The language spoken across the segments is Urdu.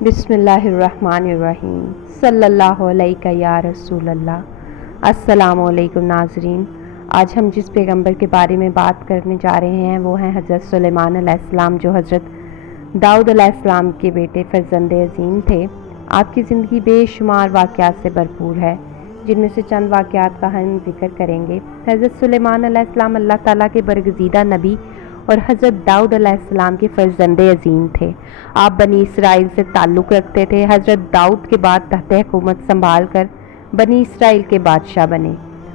بسم اللہ الرحمن الرحیم صلی اللہ علیہ یا رسول اللہ۔ السلام علیکم ناظرین، آج ہم جس پیغمبر کے بارے میں بات کرنے جا رہے ہیں وہ ہیں حضرت سلیمان علیہ السلام، جو حضرت داؤد علیہ السلام کے بیٹے فرزند عظیم تھے۔ آپ کی زندگی بے شمار واقعات سے بھرپور ہے، جن میں سے چند واقعات کا ہم ذکر کریں گے۔ حضرت سلیمان علیہ السلام اللہ تعالیٰ کے برگزیدہ نبی اور حضرت داؤد علیہ السلام کے فرزند عظیم تھے۔ آپ بنی اسرائیل سے تعلق رکھتے تھے۔ حضرت داؤد کے بعد تحت حکومت سنبھال کر بنی اسرائیل کے بادشاہ بنے۔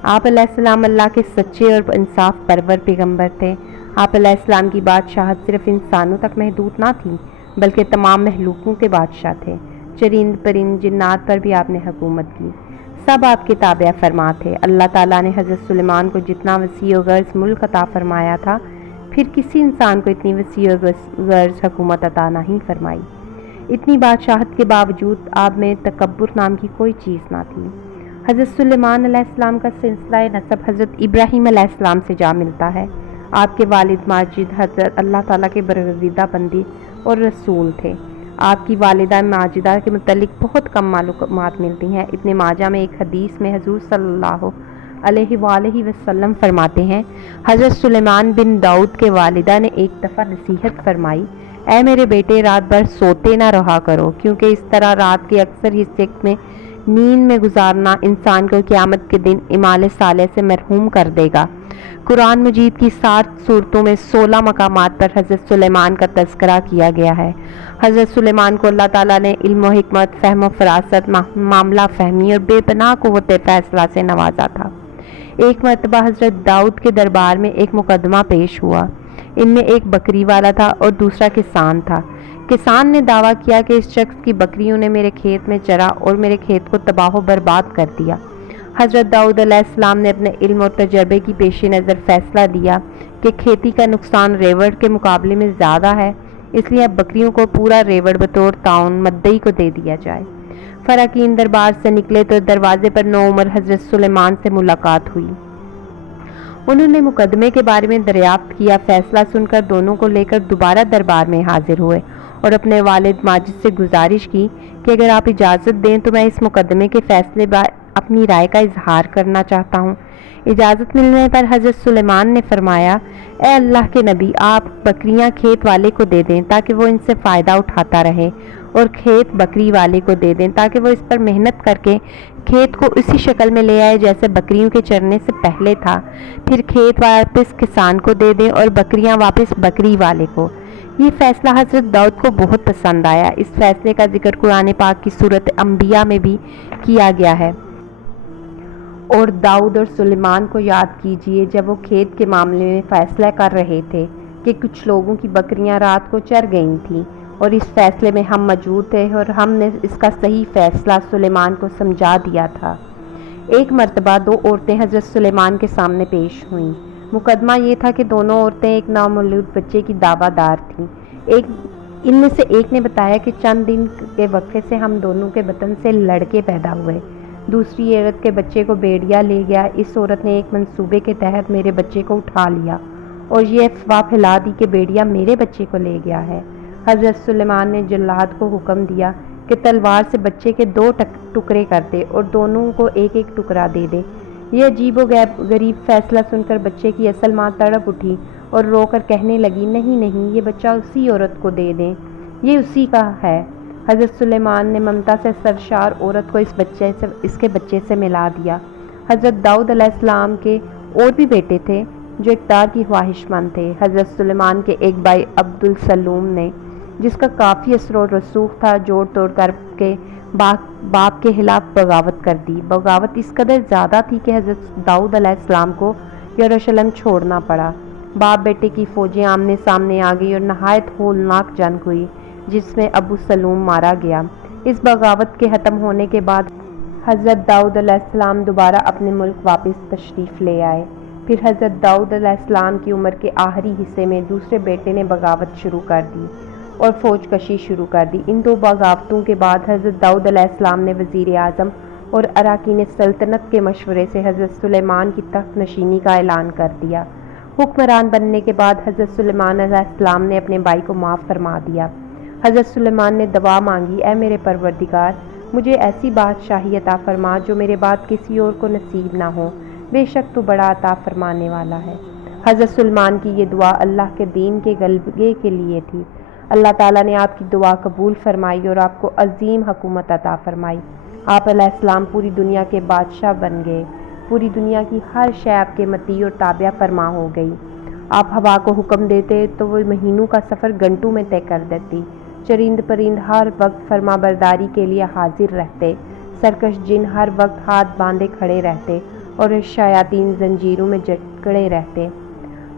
آپ علیہ السلام اللہ کے سچے اور انصاف پرور پیغمبر تھے۔ آپ علیہ السلام کی بادشاہت صرف انسانوں تک محدود نہ تھی، بلکہ تمام مخلوقوں کے بادشاہ تھے۔ چرند پرند جنات پر بھی آپ نے حکومت کی، سب آپ کے تابع فرما تھے۔ اللہ تعالیٰ نے حضرت سلیمان کو جتنا وسیع و غرض ملک عطا فرمایا تھا، پھر کسی انسان کو اتنی وسیع و غرض حکومت عطا نہیں فرمائی۔ اتنی بادشاہت کے باوجود آپ میں تکبر نام کی کوئی چیز نہ تھی۔ حضرت سلیمان علیہ السلام کا سلسلہ نسب حضرت ابراہیم علیہ السلام سے جا ملتا ہے۔ آپ کے والد ماجد حضرت اللہ تعالیٰ کے برگزیدہ بندی اور رسول تھے۔ آپ کی والدہ ماجدہ کے متعلق بہت کم معلومات ملتی ہیں۔ ابن ماجہ میں ایک حدیث میں حضور صلی اللہ علیہ وآلہ وسلم فرماتے ہیں، حضرت سلیمان بن داؤد کے والدہ نے ایک دفعہ نصیحت فرمائی، اے میرے بیٹے، رات بھر سوتے نہ رہا کرو، کیونکہ اس طرح رات کے اکثر حصے میں نیند میں گزارنا انسان کو قیامت کے دن اعمال صالح سے محروم کر دے گا۔ قرآن مجید کی 7 سورتوں میں 16 مقامات پر حضرت سلیمان کا تذکرہ کیا گیا ہے۔ حضرت سلیمان کو اللہ تعالیٰ نے علم و حکمت، فہم و فراست، معاملہ فہمی اور بے پناہ قوت فیصلہ سے نوازا تھا۔ ایک مرتبہ حضرت داؤد کے دربار میں ایک مقدمہ پیش ہوا۔ ان میں ایک بکری والا تھا اور دوسرا کسان تھا۔ کسان نے دعویٰ کیا کہ اس شخص کی بکریوں نے میرے کھیت میں چرا اور میرے کھیت کو تباہ و برباد کر دیا۔ حضرت داؤد علیہ السلام نے اپنے علم اور تجربے کی پیش نظر فیصلہ دیا کہ کھیتی کا نقصان ریوڑ کے مقابلے میں زیادہ ہے، اس لیے اب بکریوں کو پورا ریوڑ بطور تعاون مدعی کو دے دیا جائے۔ فراقین دربار سے نکلے تو دروازے پر نوعمر حضرت سلیمان سے ملاقات ہوئی۔ انہوں نے مقدمے کے بارے میں دریافت کیا۔ فیصلہ سن کر دونوں کو لے کر دوبارہ دربار میں حاضر ہوئے اور اپنے والد ماجد سے گزارش کی کہ اگر آپ اجازت دیں تو میں اس مقدمے کے فیصلے پر اپنی رائے کا اظہار کرنا چاہتا ہوں۔ اجازت ملنے پر حضرت سلیمان نے فرمایا، اے اللہ کے نبی، آپ بکریاں کھیت والے کو دے دیں تاکہ وہ ان سے فائدہ اٹھاتا رہے، اور کھیت بکری والے کو دے دیں تاکہ وہ اس پر محنت کر کے کھیت کو اسی شکل میں لے آئے جیسے بکریوں کے چرنے سے پہلے تھا۔ پھر کھیت واپس کسان کو دے دیں اور بکریاں واپس بکری والے کو۔ یہ فیصلہ حضرت داؤد کو بہت پسند آیا۔ اس فیصلے کا ذکر قرآن پاک کی سورۃ انبیاء میں بھی کیا گیا ہے۔ اور داؤد اور سلیمان کو یاد کیجیے جب وہ کھیت کے معاملے میں فیصلہ کر رہے تھے کہ کچھ لوگوں کی بکریاں رات کو چر گئی تھیں، اور اس فیصلے میں ہم موجود تھے اور ہم نے اس کا صحیح فیصلہ سلیمان کو سمجھا دیا تھا۔ ایک مرتبہ 2 عورتیں حضرت سلیمان کے سامنے پیش ہوئیں۔ مقدمہ یہ تھا کہ دونوں عورتیں ایک نامولود بچے کی دعویٰ دار تھیں۔ ان میں سے ایک نے بتایا کہ چند دن کے وقفے سے ہم دونوں کے بطن سے لڑکے پیدا ہوئے۔ دوسری عورت کے بچے کو بھیڑیا لے گیا۔ اس عورت نے ایک منصوبے کے تحت میرے بچے کو اٹھا لیا اور یہ افواہ پھیلا دی کہ بھیڑیا میرے بچے کو لے گیا ہے۔ حضرت سلیمان نے جلاد کو حکم دیا کہ تلوار سے بچے کے 2 ٹکڑے کر دے اور دونوں کو ایک ایک ٹکڑا دے دے۔ یہ عجیب و غریب فیصلہ سن کر بچے کی اصل ماں تڑپ اٹھی اور رو کر کہنے لگی، نہیں نہیں، یہ بچہ اسی عورت کو دے دیں، یہ اسی کا ہے۔ حضرت سلیمان نے ممتا سے سرشار عورت کو اس کے بچے سے ملا دیا۔ حضرت داؤد علیہ السلام کے اور بھی بیٹے تھے جو اقتدار کی خواہش مند تھے۔ حضرت سلیمان کے ایک بھائی عبد السلوم نے، جس کا کافی اثر و رسوخ تھا، جوڑ توڑ کر کے باپ کے خلاف بغاوت کر دی۔ بغاوت اس قدر زیادہ تھی کہ حضرت داؤد علیہ السلام کو یروشلم چھوڑنا پڑا۔ باپ بیٹے کی فوجیں آمنے سامنے آ گئی اور نہایت ہولناک جنگ ہوئی جس میں ابو سلوم مارا گیا۔ اس بغاوت کے ختم ہونے کے بعد حضرت داؤد علیہ السلام دوبارہ اپنے ملک واپس تشریف لے آئے۔ پھر حضرت داؤد علیہ السلام کی عمر کے آخری حصے میں دوسرے بیٹے نے بغاوت شروع کر دی اور فوج کشی شروع کر دی۔ ان 2 بغاوتوں کے بعد حضرت داؤد علیہ السلام نے وزیر اعظم اور اراکین سلطنت کے مشورے سے حضرت سلیمان کی تخت نشینی کا اعلان کر دیا۔ حکمران بننے کے بعد حضرت سلیمان علیہ السلام نے اپنے بھائی کو معاف فرما دیا۔ حضرت سلیمان نے دعا مانگی، اے میرے پروردگار، مجھے ایسی بادشاہی عطا فرما جو میرے بعد کسی اور کو نصیب نہ ہو، بے شک تو بڑا عطا فرمانے والا ہے۔ حضرت سلیمان کی یہ دعا اللہ کے دین کے غلبے کے لیے تھی۔ اللہ تعالیٰ نے آپ کی دعا قبول فرمائی اور آپ کو عظیم حکومت عطا فرمائی۔ آپ علیہ السلام پوری دنیا کے بادشاہ بن گئے، پوری دنیا کی ہر شے آپ کے مطیع اور تابع فرما ہو گئی۔ آپ ہوا کو حکم دیتے تو وہ مہینوں کا سفر گھنٹوں میں طے کر دیتی، چرند پرند ہر وقت فرما برداری کے لیے حاضر رہتے، سرکش جن ہر وقت ہاتھ باندھے کھڑے رہتے اور شیاطین زنجیروں میں جکڑے رہتے۔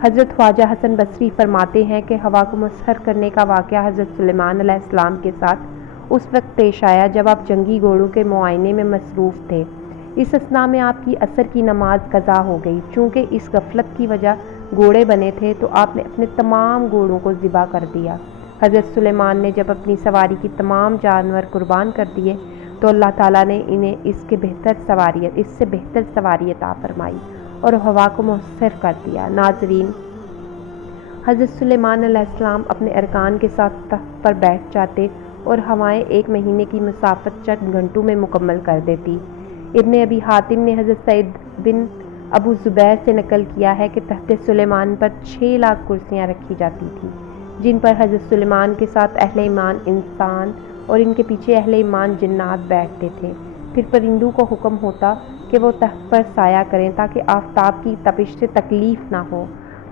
حضرت خواجہ حسن بصری فرماتے ہیں کہ ہوا کو مسخر کرنے کا واقعہ حضرت سلیمان علیہ السلام کے ساتھ اس وقت پیش آیا جب آپ جنگی گھوڑوں کے معائنے میں مصروف تھے۔ اس اثناء میں آپ کی عصر کی نماز قضا ہو گئی۔ چونکہ اس غفلت کی وجہ گھوڑے بنے تھے تو آپ نے اپنے تمام گھوڑوں کو ذبح کر دیا۔ حضرت سلیمان نے جب اپنی سواری کی تمام جانور قربان کر دیے تو اللہ تعالیٰ نے انہیں اس سے بہتر سواری عطا فرمائی اور ہوا کو مسخر کر دیا۔ ناظرین، حضرت سلیمان علیہ السلام اپنے ارکان کے ساتھ تخت پر بیٹھ جاتے اور ہوائیں ایک مہینے کی مسافت چند گھنٹوں میں مکمل کر دیتی۔ ابن ابی حاتم نے حضرت سعید بن ابو زبیر سے نقل کیا ہے کہ تخت سلیمان پر 6 لاکھ کرسیاں رکھی جاتی تھیں، جن پر حضرت سلیمان کے ساتھ اہل ایمان انسان اور ان کے پیچھے اہل ایمان جنات بیٹھتے تھے۔ پھر پرندوں کو حکم ہوتا کہ وہ تخت پر سایہ کریں تاکہ آفتاب کی تپش سے تکلیف نہ ہو۔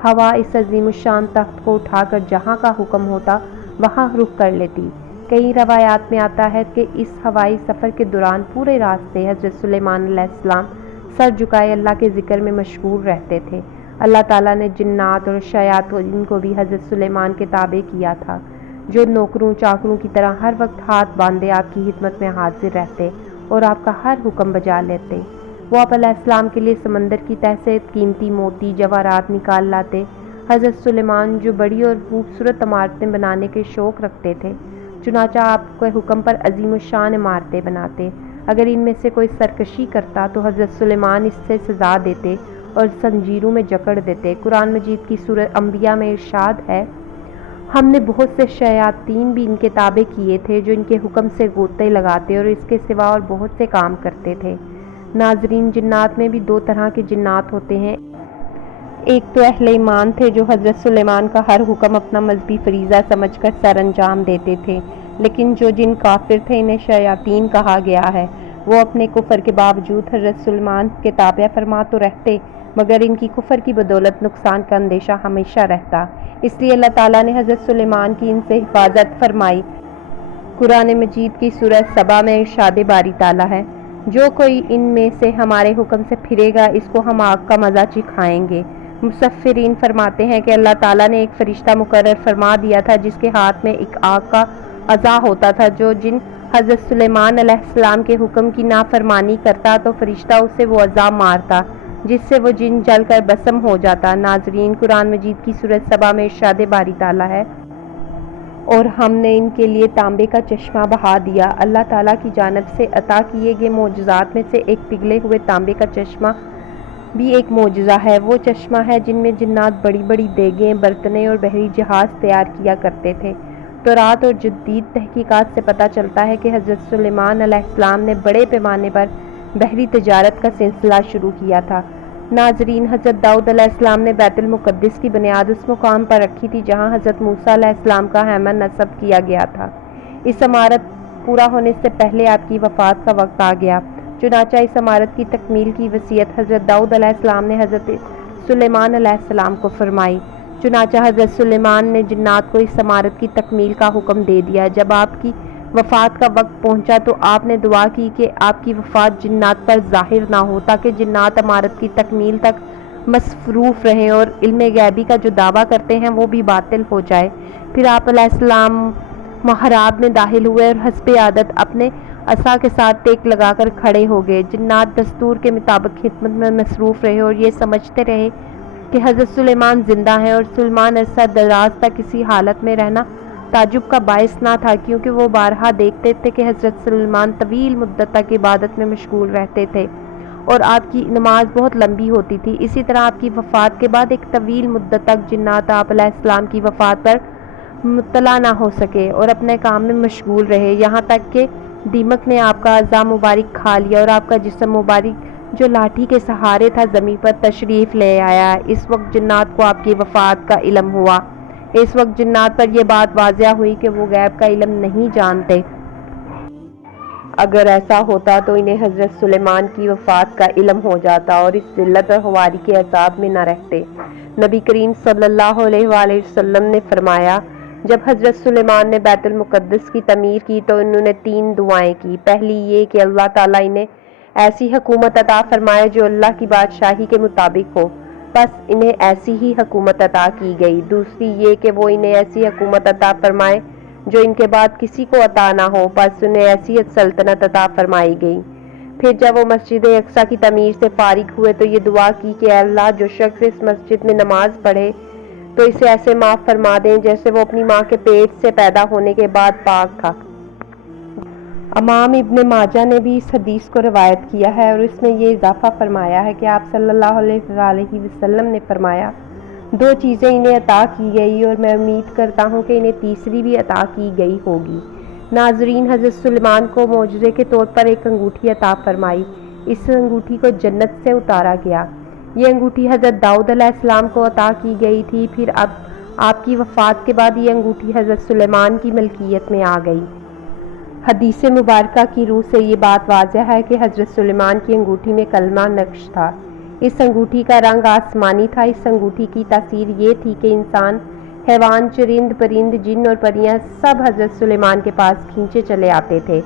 ہوا اس عظیم الشان تخت کو اٹھا کر جہاں کا حکم ہوتا وہاں رخ کر لیتی۔ کئی روایات میں آتا ہے کہ اس ہوائی سفر کے دوران پورے راستے حضرت سلیمان علیہ السلام سر جھکائے اللہ کے ذکر میں مشغول رہتے تھے۔ اللہ تعالیٰ نے جنات اور شیاطین کو بھی حضرت سلیمان کے تابع کیا تھا، جو نوکروں چاکروں کی طرح ہر وقت ہاتھ باندھے آپ کی خدمت میں حاضر رہتے اور آپ کا ہر حکم بجا لیتے۔ وہ آپ علیہ السلام کے لیے سمندر کی تہہ سے قیمتی موتی جواہرات نکال لاتے۔ حضرت سلیمان جو بڑی اور خوبصورت عمارتیں بنانے کے شوق رکھتے تھے، چنانچہ آپ کے حکم پر عظیم الشان عمارتیں بناتے۔ اگر ان میں سے کوئی سرکشی کرتا تو حضرت سلیمان اس سے سزا دیتے اور زنجیروں میں جکڑ دیتے۔ قرآن مجید کی سورۃ انبیاء میں ارشاد ہے، ہم نے بہت سے شیاطین بھی ان کے تابع کیے تھے جو ان کے حکم سے غوطے لگاتے اور اس کے سوا اور بہت سے کام کرتے تھے۔ ناظرین، جنات میں بھی 2 طرح کے جنات ہوتے ہیں۔ ایک تو اہل ایمان تھے جو حضرت سلیمان کا ہر حکم اپنا مذہبی فریضہ سمجھ کر سر انجام دیتے تھے، لیکن جو جن کافر تھے انہیں شیاطین کہا گیا ہے۔ وہ اپنے کفر کے باوجود حضرت سلیمان کے تابع فرما تو رہتے، مگر ان کی کفر کی بدولت نقصان کا اندیشہ ہمیشہ رہتا۔ اس لیے اللہ تعالیٰ نے حضرت سلیمان کی ان سے حفاظت فرمائی۔ قرآن مجید کی سورۃ سبا میں ارشاد باری تعالیٰ ہے، جو کوئی ان میں سے ہمارے حکم سے پھرے گا اس کو ہم آگ کا مزہ چکھائیں گے۔ مفسرین فرماتے ہیں کہ اللہ تعالیٰ نے ایک فرشتہ مقرر فرما دیا تھا جس کے ہاتھ میں ایک آگ کا عصا ہوتا تھا۔ جو جن حضرت سلیمان علیہ السلام کے حکم کی نافرمانی کرتا تو فرشتہ اسے وہ عصا مارتا، جس سے وہ جن جل کر بھسم ہو جاتا۔ ناظرین، قرآن مجید کی سورۃ سبا میں ارشاد باری تعالیٰ ہے، اور ہم نے ان کے لیے تانبے کا چشمہ بہا دیا۔ اللہ تعالیٰ کی جانب سے عطا کیے گئے معجزات میں سے ایک پگھلے ہوئے تانبے کا چشمہ بھی ایک معجزہ ہے۔ وہ چشمہ ہے جن میں جنات بڑی بڑی دیگیں، برتنیں اور بحری جہاز تیار کیا کرتے تھے۔ تورات اور جدید تحقیقات سے پتہ چلتا ہے کہ حضرت سلیمان علیہ السلام نے بڑے پیمانے پر بحری تجارت کا سلسلہ شروع کیا تھا۔ ناظرین، حضرت داؤد علیہ السلام نے بیت المقدس کی بنیاد اس مقام پر رکھی تھی جہاں حضرت موسیٰ علیہ السلام کا خیمہ نصب کیا گیا تھا۔ اس عمارت پورا ہونے سے پہلے آپ کی وفات کا وقت آ گیا، چنانچہ اس عمارت کی تکمیل کی وصیت حضرت داؤد علیہ السلام نے حضرت سلیمان علیہ السلام کو فرمائی۔ چنانچہ حضرت سلیمان نے جنات کو اس عمارت کی تکمیل کا حکم دے دیا۔ جب آپ کی وفات کا وقت پہنچا تو آپ نے دعا کی کہ آپ کی وفات جنات پر ظاہر نہ ہو تاکہ جنات عمارت کی تکمیل تک مصروف رہیں اور علم غیبی کا جو دعویٰ کرتے ہیں وہ بھی باطل ہو جائے۔ پھر آپ علیہ السلام محراب میں داخل ہوئے اور حسب عادت اپنے عصا کے ساتھ ٹیک لگا کر کھڑے ہو گئے۔ جنات دستور کے مطابق خدمت میں مصروف رہے اور یہ سمجھتے رہے کہ حضرت سلیمان زندہ ہیں، اور سلیمان عرصہ دراز تک اسی حالت میں رہنا تعجب کا باعث نہ تھا، کیونکہ وہ بارہا دیکھتے تھے کہ حضرت سلیمان طویل مدت تک عبادت میں مشغول رہتے تھے اور آپ کی نماز بہت لمبی ہوتی تھی۔ اسی طرح آپ کی وفات کے بعد ایک طویل مدت تک جنات آپ علیہ السلام کی وفات پر مطلع نہ ہو سکے اور اپنے کام میں مشغول رہے، یہاں تک کہ دیمک نے آپ کا اعضاء مبارک کھا لیا اور آپ کا جسم مبارک جو لاٹھی کے سہارے تھا زمین پر تشریف لے آیا۔ اس وقت جنات کو آپ کی وفات کا علم ہوا۔ اس وقت جنات پر یہ بات واضح ہوئی کہ وہ غیب کا علم نہیں جانتے۔ اگر ایسا ہوتا تو انہیں حضرت سلیمان کی وفات کا علم ہو جاتا اور اس ذلت اور خواری کے عذاب میں نہ رہتے۔ نبی کریم صلی اللہ علیہ وآلہ وسلم نے فرمایا، جب حضرت سلیمان نے بیت المقدس کی تعمیر کی تو انہوں نے 3 دعائیں کی۔ پہلی یہ کہ اللہ تعالیٰ انہیں ایسی حکومت عطا فرمائے جو اللہ کی بادشاہی کے مطابق ہو، بس انہیں ایسی ہی حکومت عطا کی گئی۔ دوسری یہ کہ وہ انہیں ایسی حکومت عطا فرمائے جو ان کے بعد کسی کو عطا نہ ہو، بس انہیں ایسی سلطنت عطا فرمائی گئی۔ پھر جب وہ مسجد اقصیٰ کی تعمیر سے فارغ ہوئے تو یہ دعا کی کہ اے اللہ، جو شخص اس مسجد میں نماز پڑھے تو اسے ایسے معاف فرما دیں جیسے وہ اپنی ماں کے پیٹ سے پیدا ہونے کے بعد پاک تھا۔ امام ابن ماجہ نے بھی اس حدیث کو روایت کیا ہے اور اس میں یہ اضافہ فرمایا ہے کہ آپ صلی اللہ علیہ وآلہ وسلم نے فرمایا، 2 چیزیں انہیں عطا کی گئی اور میں امید کرتا ہوں کہ انہیں تیسری بھی عطا کی گئی ہوگی۔ ناظرین، حضرت سلیمان کو معجزے کے طور پر ایک انگوٹھی عطا فرمائی۔ اس انگوٹھی کو جنت سے اتارا گیا۔ یہ انگوٹھی حضرت داؤد علیہ السلام کو عطا کی گئی تھی، پھر اب آپ کی وفات کے بعد یہ انگوٹھی حضرت سلیمان کی ملکیت میں آ گئی۔ حدیث مبارکہ کی روح سے یہ بات واضح ہے کہ حضرت سلیمان کی انگوٹھی میں کلمہ نقش تھا۔ اس انگوٹھی کا رنگ آسمانی تھا۔ اس انگوٹھی کی تاثیر یہ تھی کہ انسان، حیوان، چرند پرند، جن اور پریاں سب حضرت سلیمان کے پاس کھینچے چلے آتے تھے۔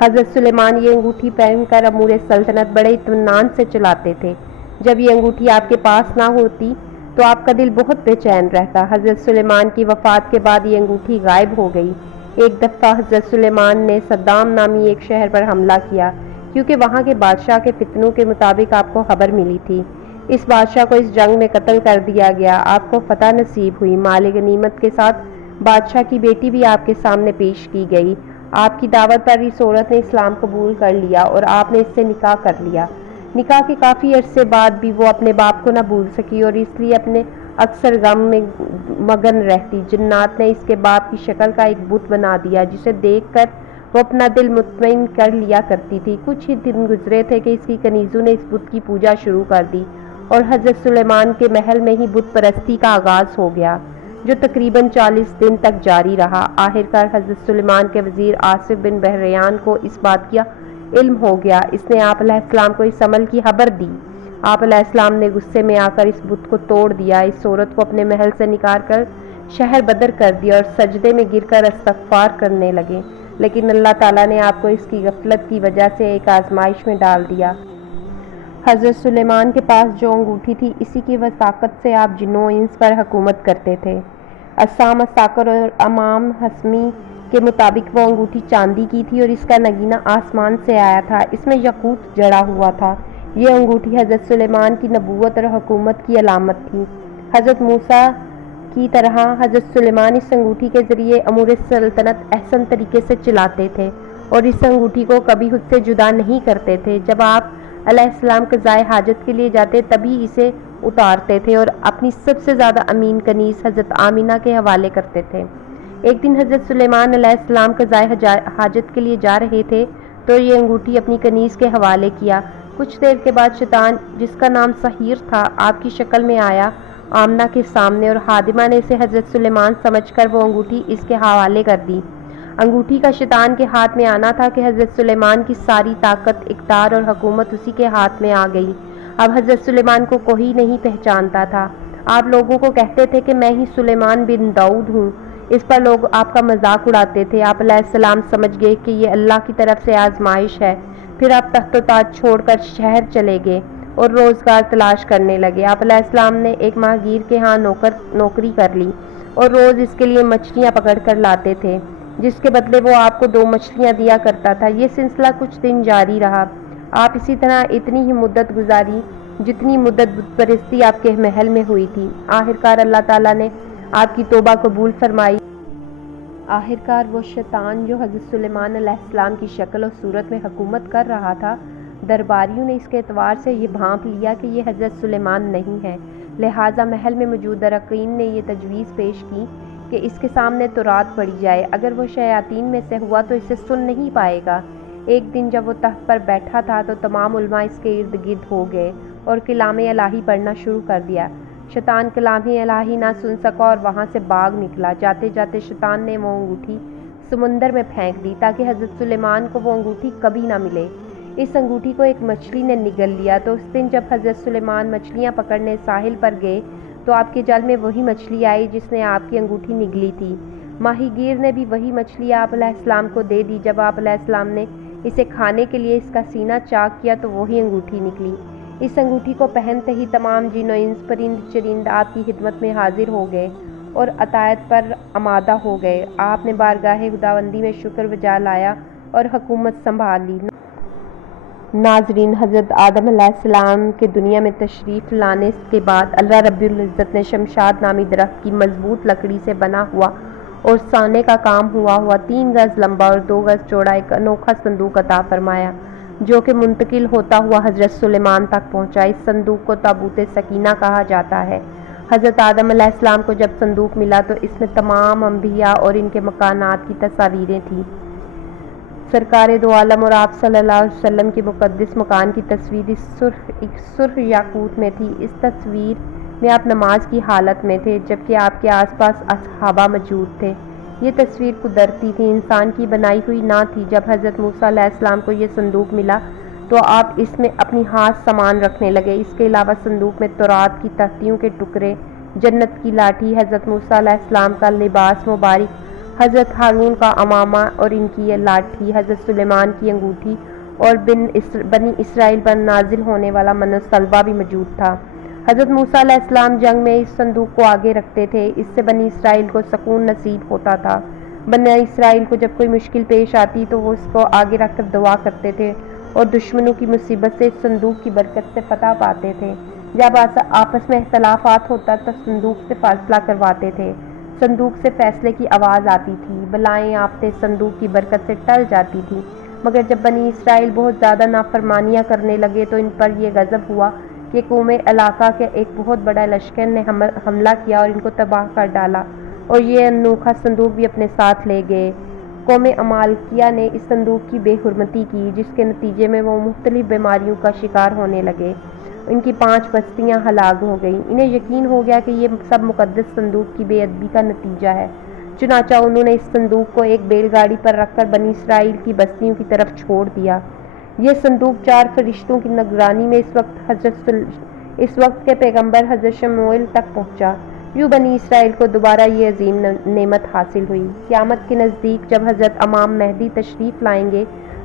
حضرت سلیمان یہ انگوٹھی پہن کر امور سلطنت بڑے اطمینان سے چلاتے تھے۔ جب یہ انگوٹھی آپ کے پاس نہ ہوتی تو آپ کا دل بہت بے چین رہتا۔ حضرت سلیمان کی وفات کے بعد یہ انگوٹھی غائب ہو گئی۔ ایک دفعہ حضرت سلیمان نے صدام نامی ایک شہر پر حملہ کیا کیونکہ وہاں کے بادشاہ کے فتنوں کے مطابق آپ کو خبر ملی تھی۔ اس بادشاہ کو اس جنگ میں قتل کر دیا گیا۔ آپ کو فتح نصیب ہوئی۔ مال غنیمت کے ساتھ بادشاہ کی بیٹی بھی آپ کے سامنے پیش کی گئی۔ آپ کی دعوت پر اس عورت نے اسلام قبول کر لیا اور آپ نے اس سے نکاح کر لیا۔ نکاح کے کافی عرصے بعد بھی وہ اپنے باپ کو نہ بھول سکی اور اس لیے اپنے اکثر غم میں مگن رہتی۔ جنات نے اس کے باپ کی شکل کا ایک بت بنا دیا جسے دیکھ کر وہ اپنا دل مطمئن کر لیا کرتی تھی۔ کچھ ہی دن گزرے تھے کہ اس کی کنیزوں نے اس بت کی پوجا شروع کر دی اور حضرت سلیمان کے محل میں ہی بت پرستی کا آغاز ہو گیا جو تقریباً 40 دن تک جاری رہا۔ آخرکار حضرت سلیمان کے وزیر آصف بن بحریان کو اس بات کا علم ہو گیا۔ اس نے آپ علیہ السلام کو اس عمل کی خبر دی۔ آپ علیہ السلام نے غصے میں آ کر اس بت کو توڑ دیا، اس عورت کو اپنے محل سے نکال کر شہر بدر کر دیا اور سجدے میں گر کر استغفار کرنے لگے، لیکن اللہ تعالیٰ نے آپ کو اس کی غفلت کی وجہ سے ایک آزمائش میں ڈال دیا۔ حضرت سلیمان کے پاس جو انگوٹھی تھی اسی کی وساطت سے آپ جنوں و انس پر حکومت کرتے تھے۔ اسام الساکر اور امام حسمی کے مطابق وہ انگوٹھی چاندی کی تھی اور اس کا نگینہ آسمان سے آیا تھا۔ اس میں یاقوت جڑا ہوا تھا۔ یہ انگوٹھی حضرت سلیمان کی نبوت اور حکومت کی علامت تھی۔ حضرت موسیٰ کی طرح حضرت سلیمان اس انگوٹھی کے ذریعے امور سلطنت احسن طریقے سے چلاتے تھے اور اس انگوٹھی کو کبھی خود سے جدا نہیں کرتے تھے۔ جب آپ علیہ السلام قضائے حاجت کے لیے جاتے تبھی اسے اتارتے تھے اور اپنی سب سے زیادہ امین کنیز حضرت آمینہ کے حوالے کرتے تھے۔ ایک دن حضرت سلیمان علیہ السلام قضائے حاجت کے لیے جا رہے تھے تو یہ انگوٹھی اپنی کنیز کے حوالے کیا۔ کچھ دیر کے بعد شیطان، جس کا نام سحیر تھا، آپ کی شکل میں آیا آمنہ کے سامنے اور خادمہ نے اسے حضرت سلیمان سمجھ کر وہ انگوٹھی اس کے حوالے کر دی۔ انگوٹھی کا شیطان کے ہاتھ میں آنا تھا کہ حضرت سلیمان کی ساری طاقت، اقتدار اور حکومت اسی کے ہاتھ میں آ گئی۔ اب حضرت سلیمان کو کوئی نہیں پہچانتا تھا۔ آپ لوگوں کو کہتے تھے کہ میں ہی سلیمان بن داؤد ہوں۔ اس پر لوگ آپ کا مذاق اڑاتے تھے۔ آپ علیہ السلام سمجھ گئے کہ یہ اللہ کی طرف سے آزمائش ہے۔ پھر آپ تخت و تاج چھوڑ کر شہر چلے گئے اور روزگار تلاش کرنے لگے۔ آپ علیہ السلام نے ایک ماہگیر کے ہاں نوکری کر لی اور روز اس کے لیے مچھلیاں پکڑ کر لاتے تھے، جس کے بدلے وہ آپ کو 2 مچھلیاں دیا کرتا تھا۔ یہ سلسلہ کچھ دن جاری رہا۔ آپ اسی طرح اتنی ہی مدت گزاری جتنی مدت بت پرستی آپ کے محل میں ہوئی تھی۔ آخرکار اللہ تعالیٰ نے آپ کی توبہ قبول فرمائی۔ آخرکار وہ شیطان جو حضرت سلیمان علیہ السلام کی شکل و صورت میں حکومت کر رہا تھا، درباریوں نے اس کے اعتبار سے یہ بھانپ لیا کہ یہ حضرت سلیمان نہیں ہے، لہٰذا محل میں موجود اراکین نے یہ تجویز پیش کی کہ اس کے سامنے تورات پڑھی جائے، اگر وہ شیاطین میں سے ہوا تو اسے سن نہیں پائے گا۔ ایک دن جب وہ تخت پر بیٹھا تھا تو تمام علماء اس کے ارد گرد ہو گئے اور کلام الہی پڑھنا شروع کر دیا۔ شیطان کلام الہی نہ سن سکا اور وہاں سے بھاگ نکلا۔ جاتے جاتے شیطان نے وہ انگوٹھی سمندر میں پھینک دی تاکہ حضرت سلیمان کو وہ انگوٹھی کبھی نہ ملے۔ اس انگوٹھی کو ایک مچھلی نے نگل لیا تو اس دن جب حضرت سلیمان مچھلیاں پکڑنے ساحل پر گئے تو آپ کے جال میں وہی مچھلی آئی جس نے آپ کی انگوٹھی نگلی تھی۔ ماہی گیر نے بھی وہی مچھلی آپ علیہ السلام کو دے دی۔ جب آپ علیہ السلام نے اسے کھانے کے لیے اس کا سینہ چاک کیا تو وہی انگوٹھی نکلی۔ اس انگوٹھی کو پہنتے ہی تمام جن و انس پرند چرند آپ کی خدمت میں حاضر ہو گئے اور اطاعت پر آمادہ ہو گئے۔ آپ نے بارگاہ خداوندی میں شکر بجا لایا اور حکومت سنبھال لی۔ ناظرین، حضرت آدم علیہ السلام کے دنیا میں تشریف لانے کے بعد اللہ رب العزت نے شمشاد نامی درخت کی مضبوط لکڑی سے بنا ہوا اور سونے کا کام ہوا 3 گز لمبا اور 2 گز چوڑا ایک انوکھا صندوق عطا فرمایا، جو کہ منتقل ہوتا ہوا حضرت سلیمان تک پہنچا۔ اس صندوق کو تابوت سکینہ کہا جاتا ہے۔ حضرت آدم علیہ السلام کو جب صندوق ملا تو اس میں تمام انبیاء اور ان کے مکانات کی تصاویریں تھیں۔ سرکار دو عالم اور آپ صلی اللہ علیہ وسلم کے مقدس مکان کی تصویر ایک سرخ یاقوت میں تھی۔ اس تصویر میں آپ نماز کی حالت میں تھے جبکہ آپ کے آس پاس اصحابہ موجود تھے۔ یہ تصویر قدرتی تھی، انسان کی بنائی ہوئی نہ تھی۔ جب حضرت موسیٰ علیہ السلام کو یہ صندوق ملا تو آپ اس میں اپنی ہاتھ سامان رکھنے لگے۔ اس کے علاوہ صندوق میں تورات کی تختیوں کے ٹکڑے، جنت کی لاٹھی، حضرت موسیٰ علیہ السلام کا لباس مبارک، حضرت ہارون کا عمامہ اور ان کی یہ لاٹھی، حضرت سلیمان کی انگوٹھی اور بنی اسرائیل پر نازل ہونے والا من و سلوہ بھی موجود تھا۔ حضرت موسیٰ علیہ السلام جنگ میں اس صندوق کو آگے رکھتے تھے، اس سے بنی اسرائیل کو سکون نصیب ہوتا تھا۔ بنی اسرائیل کو جب کوئی مشکل پیش آتی تو وہ اس کو آگے رکھ کر دعا کرتے تھے اور دشمنوں کی مصیبت سے اس صندوق کی برکت سے فتح پاتے تھے۔ جب آپس میں اختلافات ہوتا تو صندوق سے فیصلہ کرواتے تھے۔ صندوق سے فیصلے کی آواز آتی تھی، بلائیں آفتیں صندوق کی برکت سے ٹل جاتی تھی۔ مگر جب بنی اسرائیل بہت زیادہ نافرمانیاں کرنے لگے تو ان پر یہ غضب ہوا کہ قوم علاقہ کے ایک بہت بڑا لشکر نے حملہ کیا اور ان کو تباہ کر ڈالا اور یہ انوکھا صندوق بھی اپنے ساتھ لے گئے۔ قوم عمالقیہ نے اس صندوق کی بے حرمتی کی جس کے نتیجے میں وہ مختلف بیماریوں کا شکار ہونے لگے۔ ان کی 5 بستیاں ہلاک ہو گئیں۔ انہیں یقین ہو گیا کہ یہ سب مقدس صندوق کی بے ادبی کا نتیجہ ہے، چنانچہ انہوں نے اس صندوق کو ایک بیل گاڑی پر رکھ کر بنی اسرائیل کی بستیوں کی طرف چھوڑ دیا۔ یہ صندوق 4 فرشتوں کی نگرانی میں اس وقت کے پیغمبر حضرت شموئیل تک پہنچا۔ یوں بنی اسرائیل کو دوبارہ یہ عظیم نعمت حاصل ہوئی۔ قیامت کے نزدیک جب حضرت امام مہدی تشریف لائیں گے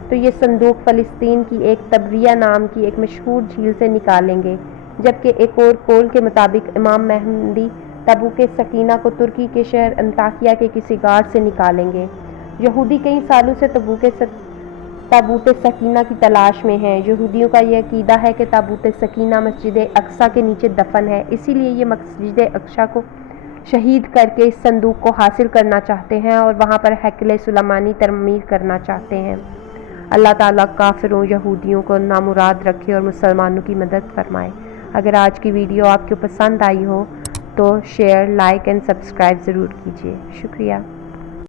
تو یہ صندوق فلسطین کی ایک تبریہ نام کی ایک مشہور جھیل سے نکالیں گے، جبکہ ایک اور قول کے مطابق امام مہدی تابوت سکینہ کو ترکی کے شہر انطاکیہ کے کسی غار سے نکالیں گے۔ یہودی کئی سالوں سے تابوت سکینہ کی تلاش میں ہیں۔ یہودیوں کا یہ عقیدہ ہے کہ تابوت سکینہ مسجد اقصیٰ کے نیچے دفن ہے، اسی لیے یہ مسجد اقصیٰ کو شہید کر کے اس صندوق کو حاصل کرنا چاہتے ہیں اور وہاں پر ہیکل سلیمانی تعمیر کرنا چاہتے ہیں۔ اللہ تعالیٰ کافروں یہودیوں کو نامراد رکھے اور مسلمانوں کی مدد فرمائے۔ اگر آج کی ویڈیو آپ کو پسند آئی ہو تو شیئر، لائک اینڈ سبسکرائب ضرور کیجیے۔ شکریہ۔